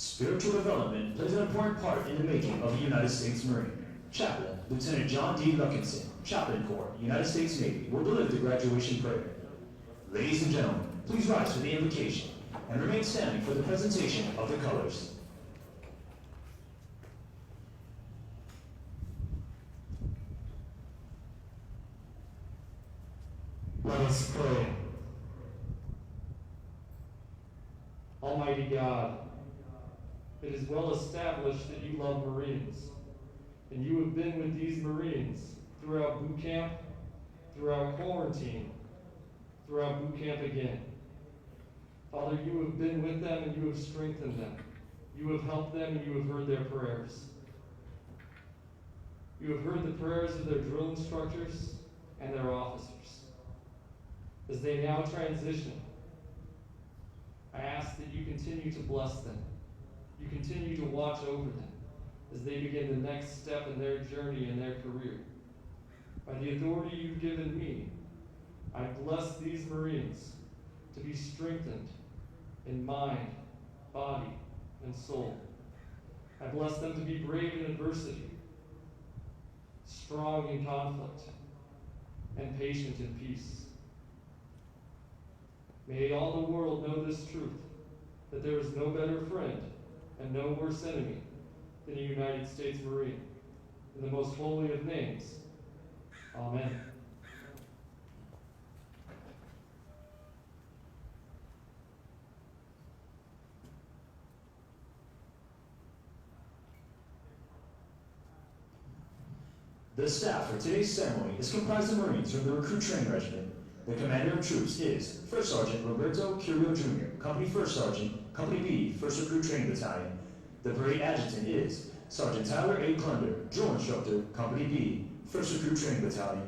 Spiritual development plays an important part in the making of a United States Marine. Chaplain Lieutenant John D. Luckinson, Chaplain Corps, United States Navy, will deliver the graduation prayer. Ladies and gentlemen, please rise for the invocation and remain standing for the presentation of the colors. Let us pray. Almighty God, it is well established that you love Marines, and you have been with these Marines throughout boot camp, throughout quarantine, throughout boot camp again. Father, you have been with them and you have strengthened them. You have helped them and you have heard their prayers. You have heard the prayers of their drill instructors and their officers. As they now transition, I ask that you continue to bless them. You continue to watch over them as they begin the next step in their journey and their career. By the authority you've given me, I bless these Marines to be strengthened in mind, body, and soul. I bless them to be brave in adversity, strong in conflict, and patient in peace. May all the world know this truth, that there is no better friend and no worse enemy than a United States Marine. In the most holy of names, Amen. The staff for today's ceremony is comprised of Marines from the Recruit Training Regiment. The commander of troops is First Sergeant Roberto Curio Jr., Company First Sergeant, Company B, 1st Recruit Training Battalion. The parade adjutant is Sergeant Tyler A. Clunder, Drill Instructor, Company B, 1st Recruit Training Battalion.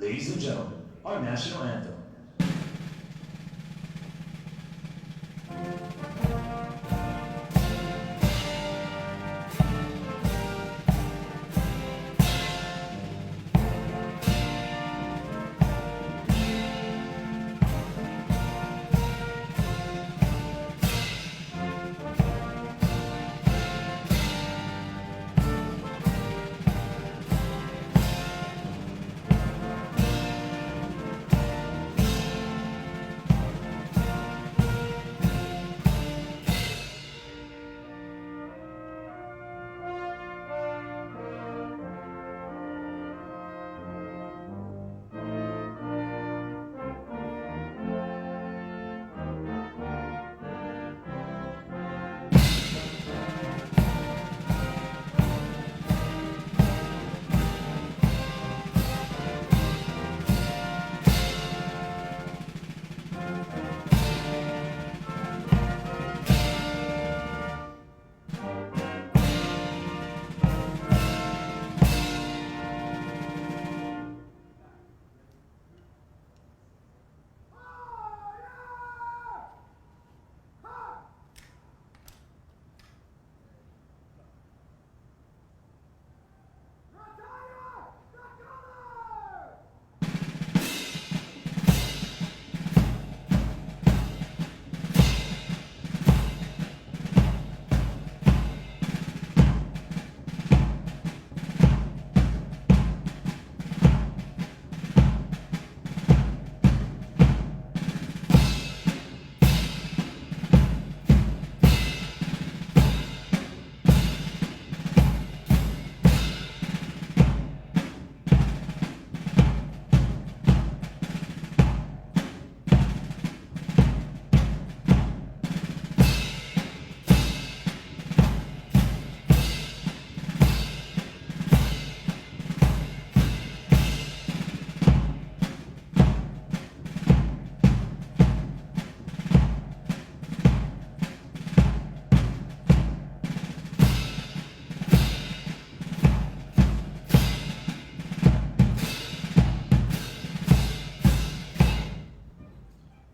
Ladies and gentlemen, our national anthem.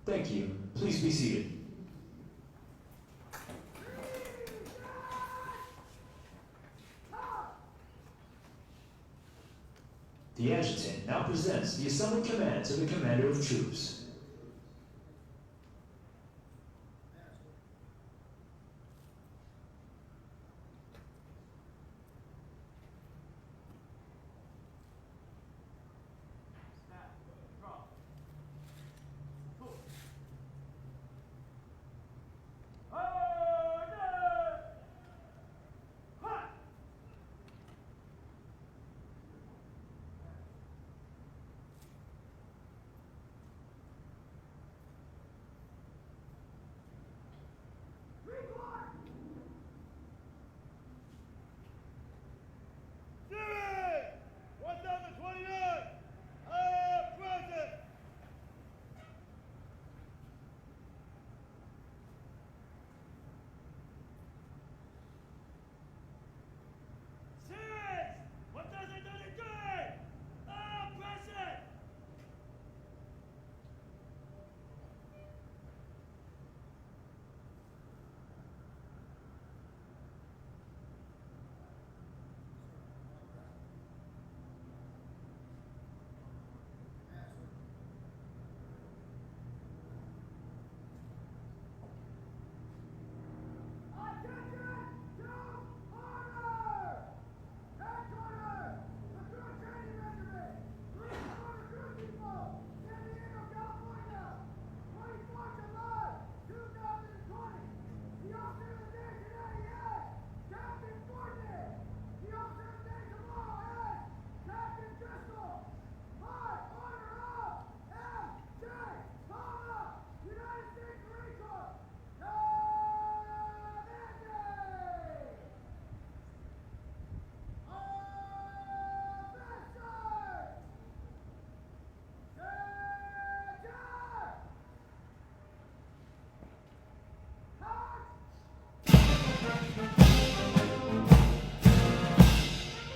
Thank you. Please be seated. The adjutant now presents the assembled command to the commander of troops.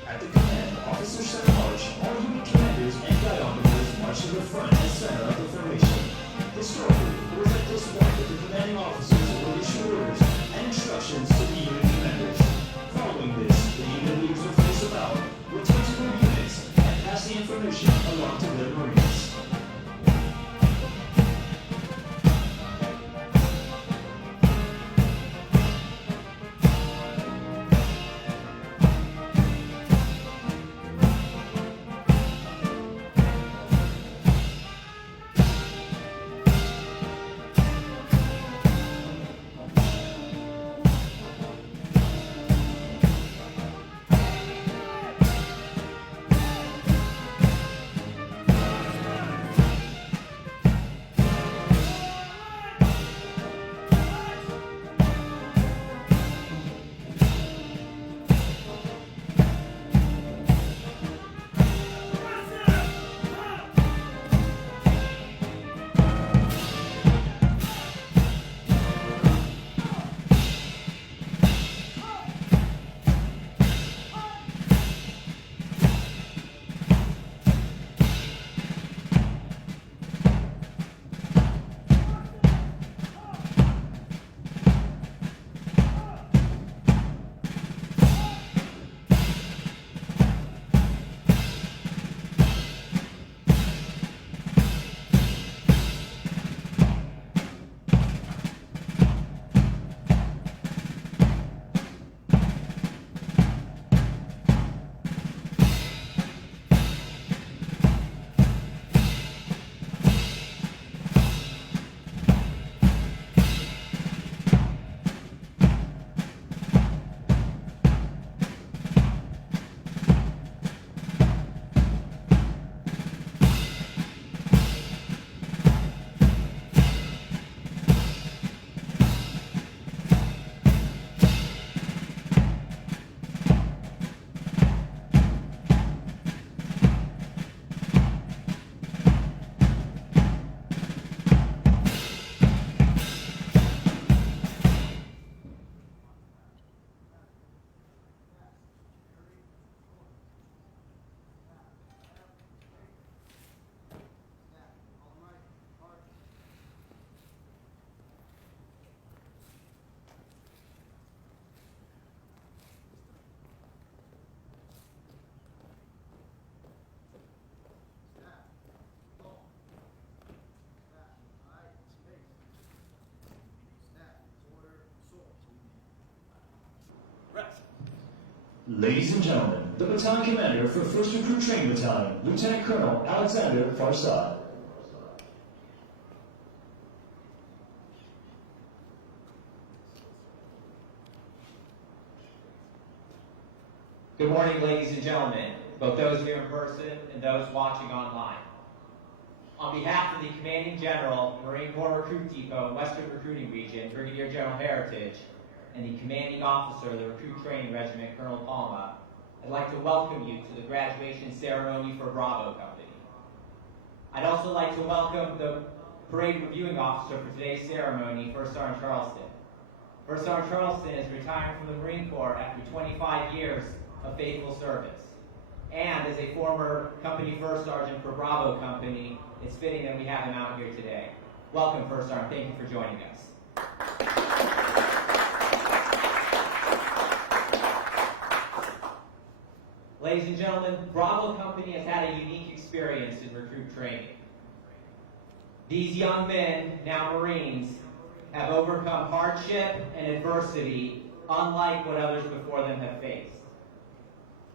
At the command, officers set march, all unit commanders and guide officers march to the front and center of the formation. Historically, it was at this point that the commanding officers would issue orders and instructions to the unit commanders. Following this, the unit leaders would face about, would take to their units, and pass the information along to their Marines. Ladies and gentlemen, the Battalion Commander for 1st Recruit Training Battalion, Lieutenant Colonel Alexander Farsad. Good morning, ladies and gentlemen, both those here in person and those watching online. On behalf of the Commanding General, Marine Corps Recruit Depot, Western Recruiting Region, Brigadier General Heritage, and the Commanding Officer of the Recruit Training Regiment, Colonel Palma, I'd like to welcome you to the graduation ceremony for Bravo Company. I'd also like to welcome the Parade Reviewing Officer for today's ceremony, First Sergeant Charleston. First Sergeant Charleston is retiring from the Marine Corps after 25 years of faithful service. And as a former Company First Sergeant for Bravo Company, it's fitting that we have him out here today. Welcome, First Sergeant. Thank you for joining us. Ladies and gentlemen, Bravo Company has had a unique experience in recruit training. These young men, now Marines, have overcome hardship and adversity unlike what others before them have faced.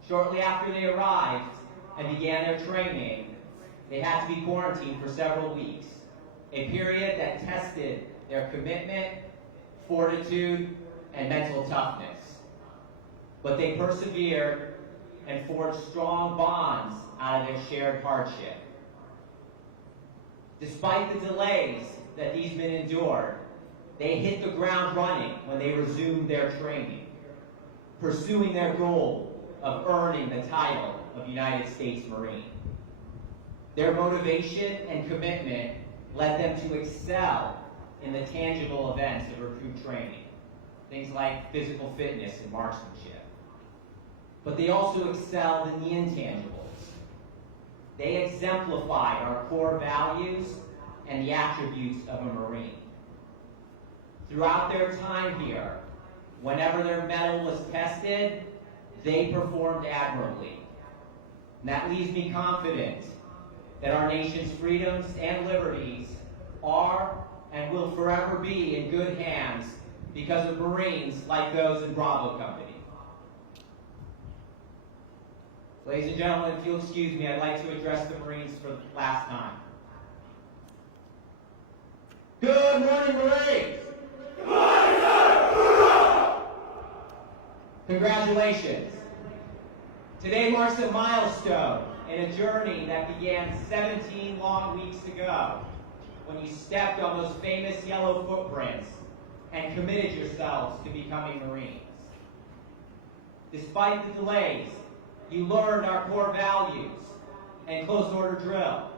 Shortly after they arrived and began their training, they had to be quarantined for several weeks, a period that tested their commitment, fortitude, and mental toughness. But they persevered and forged strong bonds out of their shared hardship. Despite the delays that these men endured, they hit the ground running when they resumed their training, pursuing their goal of earning the title of United States Marine. Their motivation and commitment led them to excel in the tangible events of recruit training, things like physical fitness and marksmanship. But they also excelled in the intangibles. They exemplified our core values and the attributes of a Marine. Throughout their time here, whenever their mettle was tested, they performed admirably. And that leaves me confident that our nation's freedoms and liberties are and will forever be in good hands because of Marines like those in Bravo Company. Ladies and gentlemen, if you'll excuse me, I'd like to address the Marines for the last time. Good morning, Marines! Good morning, sir! Congratulations. Today marks a milestone in a journey that began 17 long weeks ago when you stepped on those famous yellow footprints and committed yourselves to becoming Marines. Despite the delays, you learned our core values and close order drill.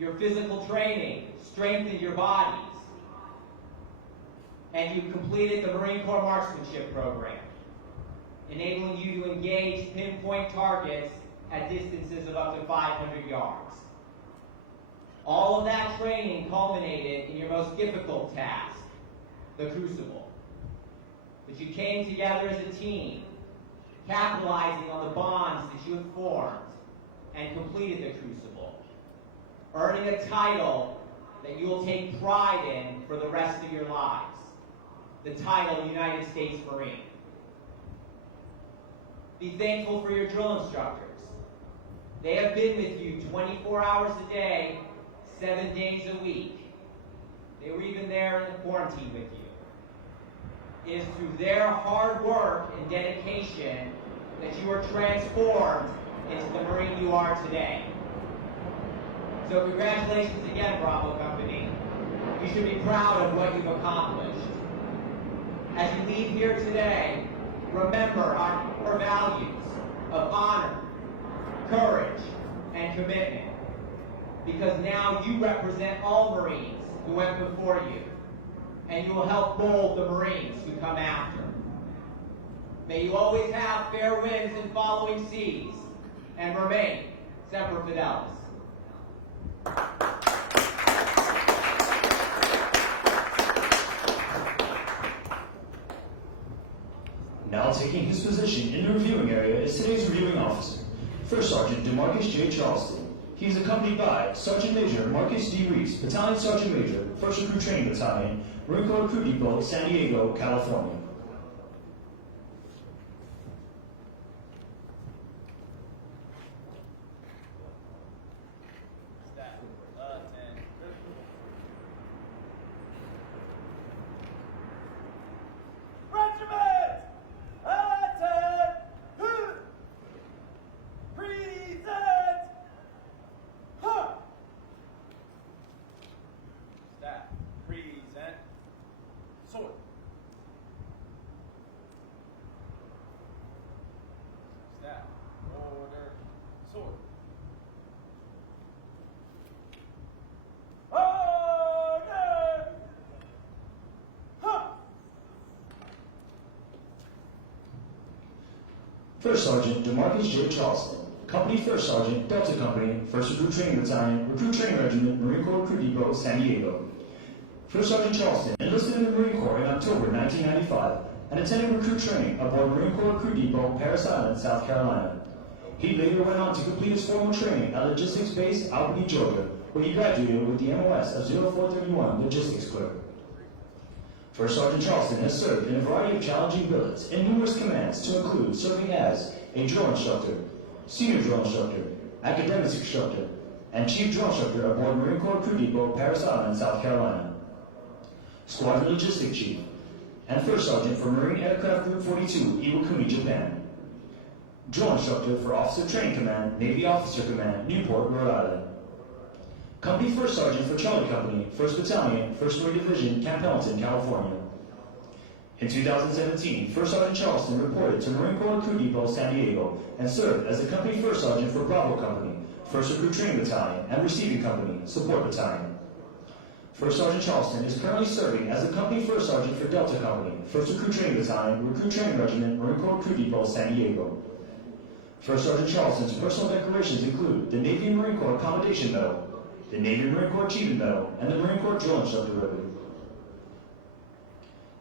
Your physical training strengthened your bodies, and you completed the Marine Corps Marksmanship Program, enabling you to engage pinpoint targets at distances of up to 500 yards. All of that training culminated in your most difficult task, the Crucible. But you came together as a team, capitalizing on the bonds that you had formed, and completed the Crucible, earning a title that you will take pride in for the rest of your lives, the title United States Marine. Be thankful for your drill instructors. They have been with you 24 hours a day, 7 days a week. They were even there in the quarantine with you. It is through their hard work and dedication that you are transformed into the Marine you are today. So congratulations again, Bravo Company. You should be proud of what you've accomplished. As you leave here today, remember our core values of honor, courage, and commitment. Because now you represent all Marines who went before you, and you will help mold the Marines who come after. May you always have fair winds and following seas, and remain Semper Fidelis. Now taking his position in the reviewing area is today's reviewing officer, First Sergeant DeMarcus J. Charleston. He is accompanied by Sergeant Major Marcus D. Reese, Battalion Sergeant Major, 1st Recruit Training Battalion, Marine Corps Recruit Depot, San Diego, California. First Sergeant DeMarcus J. Charleston, Company First Sergeant, Delta Company, 1st Recruit Training Battalion, Recruit Training Regiment, Marine Corps Recruit Depot, San Diego. First Sergeant Charleston enlisted in the Marine Corps in October 1995 and attended recruit training aboard Marine Corps Recruit Depot, Parris Island, South Carolina. He later went on to complete his formal training at Logistics Base, Albany, Georgia, where he graduated with the MOS of 0431 Logistics Clerk. First Sergeant Charleston has served in a variety of challenging billets in numerous commands to include serving as a drill instructor, senior drill instructor, academics instructor, and chief drill instructor aboard Marine Corps Recruit Depot, Parris Island, South Carolina. Squadron Logistic Chief, and First Sergeant for Marine Aircraft Group 42, Iwakuni, Japan. Drill Instructor for Officer Training Command, Navy Officer Command, Newport, Rhode Island. Company First Sergeant for Charlie Company, 1st Battalion, 1st Marine Division, Camp Pendleton, California. In 2017, First Sergeant Charleston reported to Marine Corps Recruit Depot, San Diego, and served as the Company First Sergeant for Bravo Company, 1st Recruit Training Battalion, and Receiving Company, Support Battalion. First Sergeant Charleston is currently serving as the Company First Sergeant for Delta Company, 1st Recruit Training Battalion, Recruit Training Regiment, Marine Corps Recruit Depot, San Diego. First Sergeant Charleston's personal decorations include the Navy and Marine Corps Commendation Medal, the Navy and Marine Corps Achievement Medal, and the Marine Corps Drill Instructor Ribbon.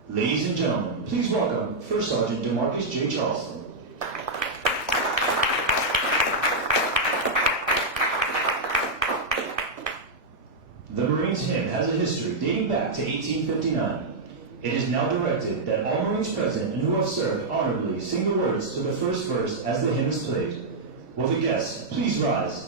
Ladies and gentlemen, please welcome First Sergeant DeMarcus J. Charleston. The Marines hymn has a history dating back to 1859. It is now directed that all Marines present and who have served honorably sing the words to the first verse as the hymn is played. Will the guests please rise?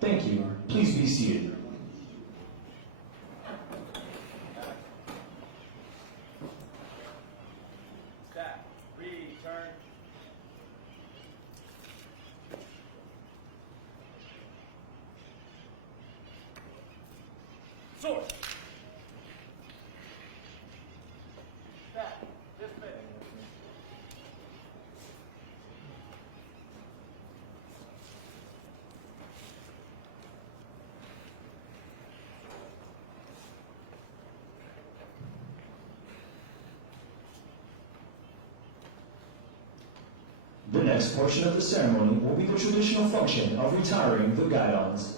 Thank you. Please be seated. Staff, return. Sword. Staff, dismiss. The next portion of the ceremony will be the traditional function of retiring the guidons.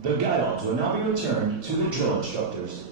The guidons will now be returned to the drill instructors.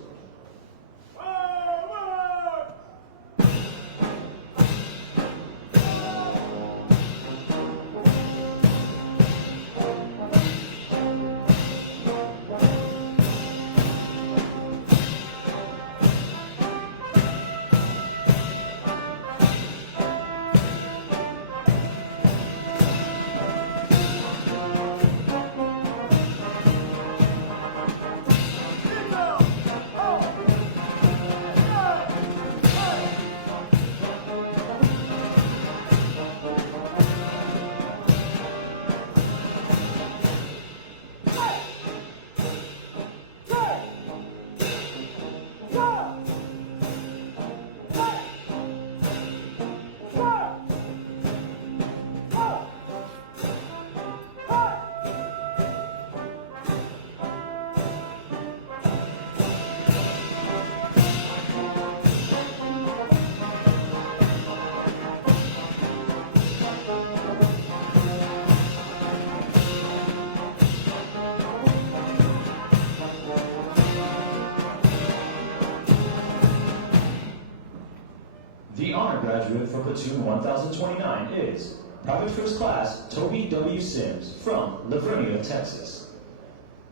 The honor graduate for Platoon 1029 is Private First Class Toby W. Sims from Livonia, Texas.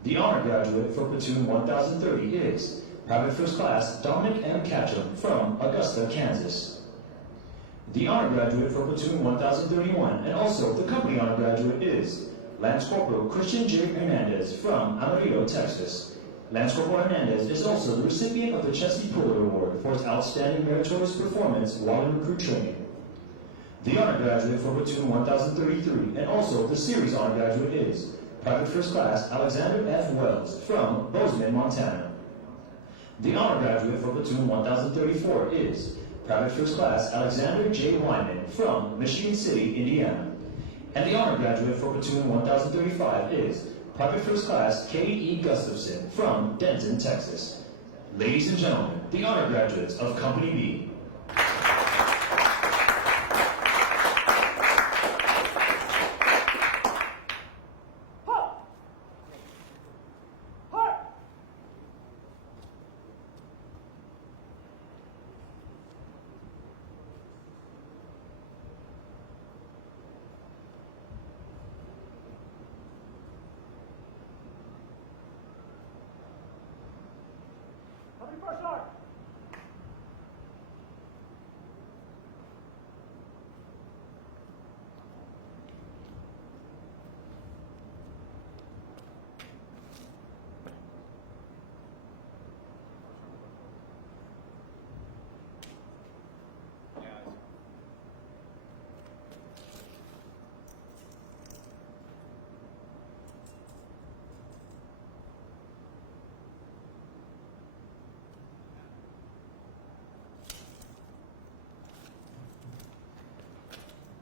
The honor graduate for Platoon 1030 is Private First Class Dominic M. Ketchum from Augusta, Kansas. The honor graduate for Platoon 1031 and also the company honor graduate is Lance Corporal Christian J. Hernandez from Amarillo, Texas. Lance Corporal Hernandez is also the recipient of the Chesty Puller Award for his outstanding meritorious performance while in recruit training. The honor graduate for Platoon 1033 and also the series honor graduate is Private First Class Alexander F. Wells from Bozeman, Montana. The honor graduate for Platoon 1034 is Private First Class Alexander J. Wyman from Michigan City, Indiana. And the honor graduate for Platoon 1035 is Private First Class K.E. Gustafson from Denton, Texas. Ladies and gentlemen, the honor graduates of Company B. First sergeant.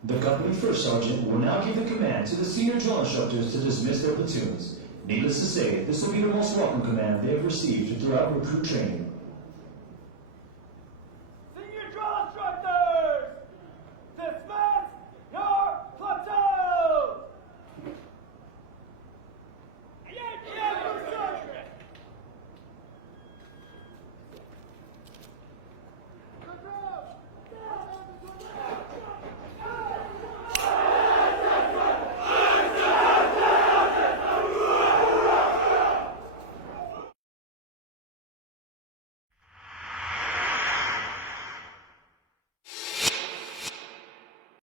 The company first sergeant will now give the command to the senior drill instructors to dismiss their platoons. Needless to say, this will be the most welcome command they have received throughout recruit training.